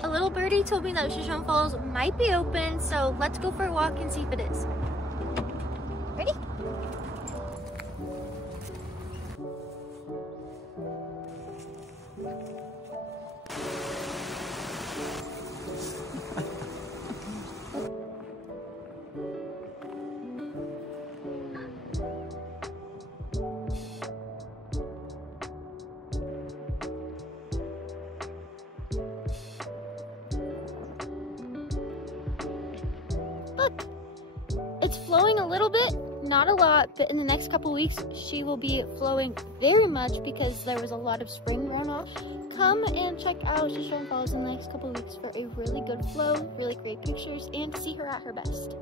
A little birdie told me that Shoshone Falls might be open, so let's go for a walk and see if it is. Ready? Look, it's flowing a little bit, not a lot, but in the next couple weeks, she will be flowing very much because there was a lot of spring runoff. Come and check out Shoshone Falls in the next couple weeks for a really good flow, really great pictures, and to see her at her best.